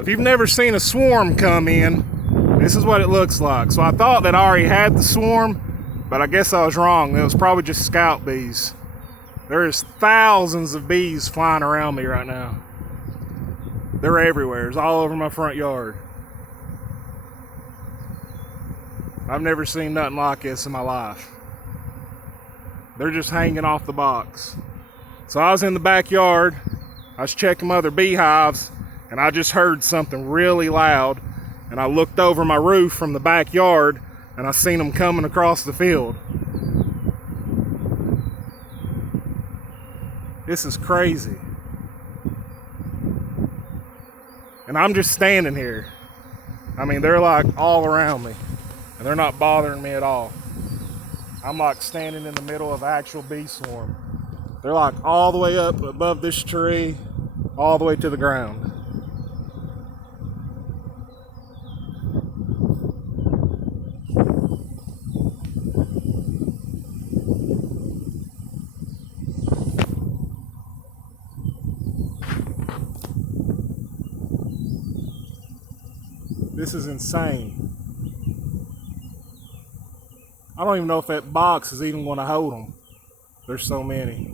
If you've never seen a swarm come in, this is what it looks like. So I thought that I already had the swarm, but I guess I was wrong. It was probably just scout bees. There's thousands of bees flying around me right now. They're everywhere. It's all over my front yard. I've never seen nothing like this in my life. They're just hanging off the box. So I was in the backyard. I was checking my other beehives, and I just heard something really loud. And I looked over my roof from the backyard, and I seen them coming across the field. This is crazy. And I'm just standing here. I mean, they're like all around me, and they're not bothering me at all. I'm like standing in the middle of an actual bee swarm. They're like all the way up above this tree, all the way to the ground. This is insane. I don't even know if that box is even going to hold them. There's so many.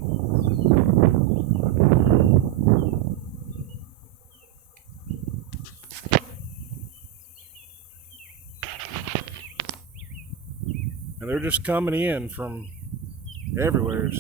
And they're just coming in from everywhere.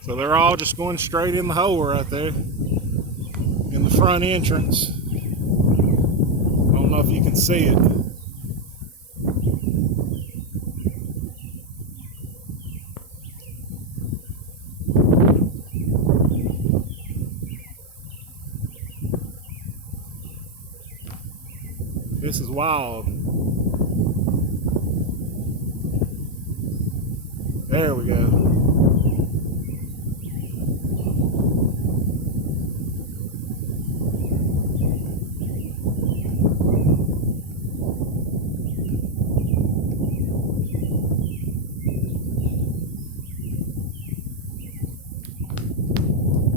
So they're all just going straight in the hole right there in the front entrance. I don't know if you can see it. This is wild. There we go.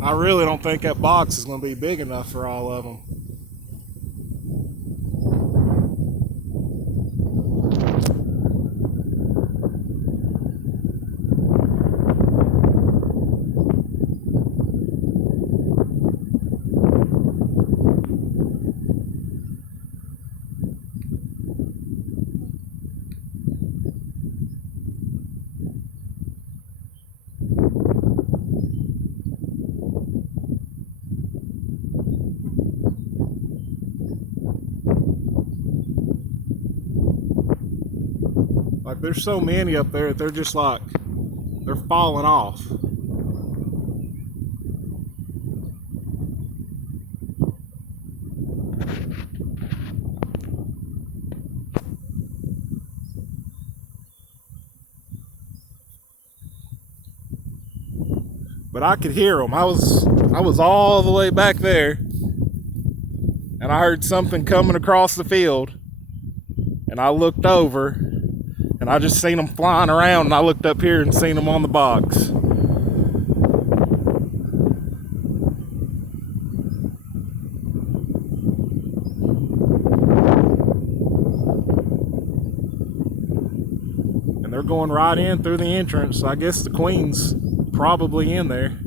I really don't think that box is going to be big enough for all of them. Like, there's so many up there that they're just like, they're falling off. But I could hear them. I was all the way back there, and I heard something coming across the field, and I looked over, and I just seen them flying around, and I looked up here and seen them on the box. And they're going right in through the entrance. I guess the queen's probably in there.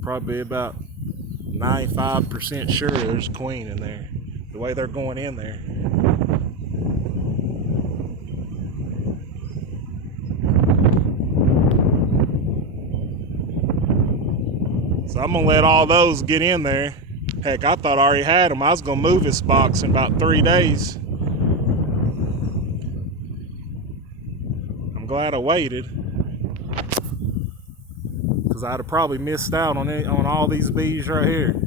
Probably about 95% sure there's a queen in there, the way they're going in there. So I'm gonna let all those get in there. Heck, I thought I already had them. I was gonna move this box in about 3 days. I'm glad I waited, because I'd have probably missed out on all these bees right here.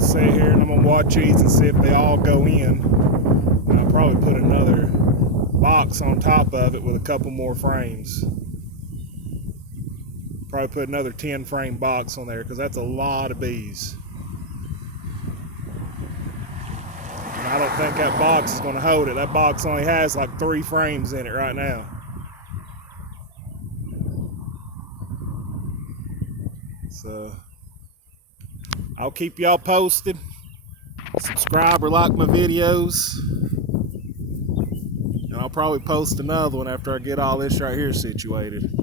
Sit here and I'm gonna watch these and see if they all go in. And I'll probably put another box on top of it with a couple more frames. Probably put another 10 frame box on there, because that's a lot of bees. And I don't think that box is gonna hold it. That box only has like 3 frames in it right now. So I'll keep y'all posted. Subscribe or like my videos. And I'll probably post another one after I get all this right here situated.